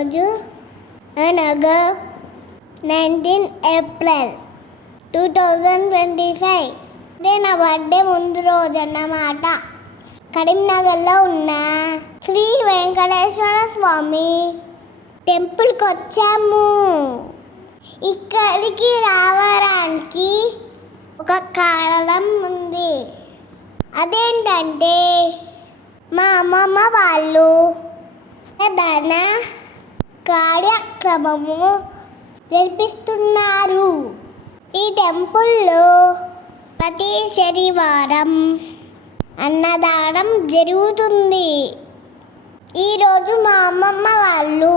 రోజు అనగా 19 ఏప్రిల్ 2025 అంటే నా బర్త్డే ముందు రోజు అన్నమాట. కరీంనగర్లో ఉన్న శ్రీ వెంకటేశ్వర స్వామి టెంపుల్కి వచ్చాము. ఇక్కడికి రావడానికి ఒక కారణం ఉంది. అదేంటంటే మా అమ్మమ్మ వాళ్ళు దాన కార్యక్రమము జరిపిస్తున్నారు. ఈ టెంపుల్లో ప్రతి శనివారం అన్నదానం జరుగుతుంది. ఈరోజు మా అమ్మమ్మ వాళ్ళు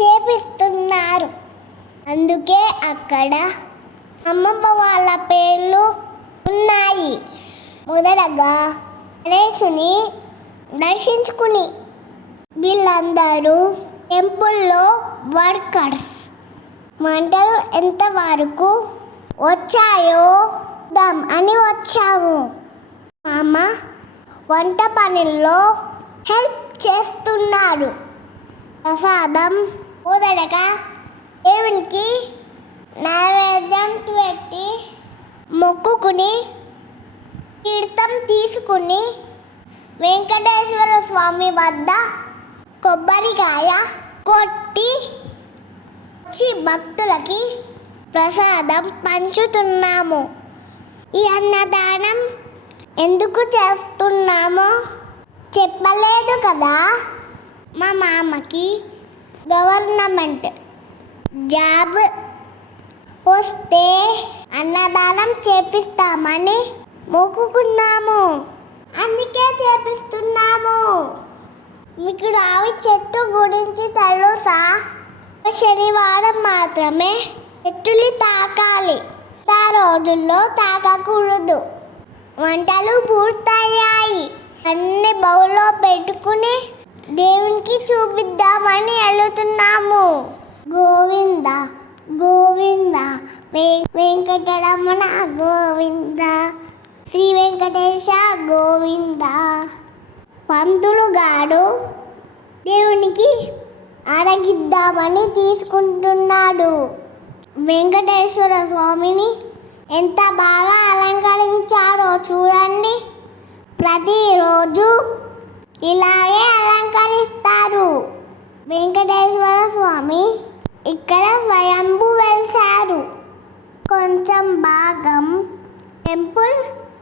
చేపిస్తున్నారు. అందుకే అక్కడ అమ్మమ్మ వాళ్ళ పేర్లు ఉన్నాయి. మొదటగా గణేశుని దర్శించుకుని వీళ్ళందరూ టెంపుల్లో వర్కర్స్ మంటలు ఎంతవరకు వచ్చాయో చూద్దాం అని వచ్చాము. మా అమ్మ వంట పనుల్లో హెల్ప్ చేస్తున్నారు. ప్రసాదం మొదటగా దేవునికి నైవేద్యం పెట్టి మొక్కుకుని తీర్థం తీసుకుని వెంకటేశ్వర స్వామి వద్ద కొబ్బరికాయ కొట్టి వచ్చి భక్తులకి ప్రసాదం పంచుతున్నాము. ఈ అన్నదానం ఎందుకు చేస్తున్నామో చెప్పలేదు కదా. మా మామకి గవర్నమెంట్ జాబ్ వస్తే అన్నదానం చేపిస్తామని మొక్కుకున్నాము. అందుకే చేపిస్తున్నాము. మీకు రావి చెట్టు గురించి తెలుసా? శనివారం మాత్రమే చెట్టుని తాకాలి, ఆ రోజుల్లో తాకకూడదు. వంటలు పూర్తయ్యాయి. అన్ని బౌల్లో పెట్టుకుని దేవునికి చూపిద్దామని వెళుతున్నాము. గోవింద గోవింద వెంకటరమణ గోవింద, శ్రీ వెంకటేశ గోవింద. పంతులు గాడు దేవునికి అరగిద్దామని తీసుకుంటున్నాడు. వెంకటేశ్వర స్వామిని ఎంత బాగా అలంకరించారో చూడండి. ప్రతిరోజు ఇలాగే అలంకరిస్తారు. వెంకటేశ్వర స్వామి ఇక్కడ స్వయంభూ వెలిశారు. కొంచెం భాగం టెంపుల్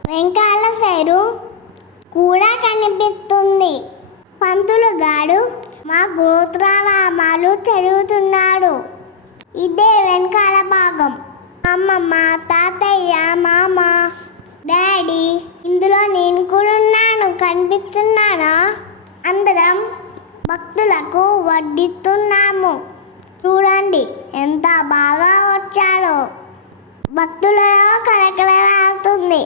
వెంకాల సైడు కూడా కనిపిస్తుంది. పంతులు గాడు మా గోత్రనామాలు చదువుతున్నాడు. ఇదే వెనకాల భాగం. అమ్మమ్మ, తాతయ్య, మామ, డాడీ, ఇందులో నేను కూడా ఉన్నాను. కనిపిస్తున్నానా? అందరం భక్తులకు వడ్డిస్తున్నాము. చూడండి ఎంత బాగా వచ్చాడో. భక్తులలో కలకలలాడుతుంది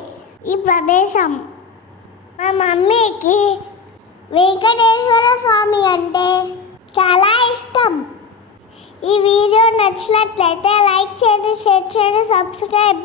ఈ ప్రదేశం. మా మమ్మీకి వెంకటేశ్వర స్వామి అంటే చాలా ఇష్టం. ఈ వీడియో నచ్చినట్లయితే లైక్ చేయండి, షేర్ చేయండి, సబ్స్క్రైబ్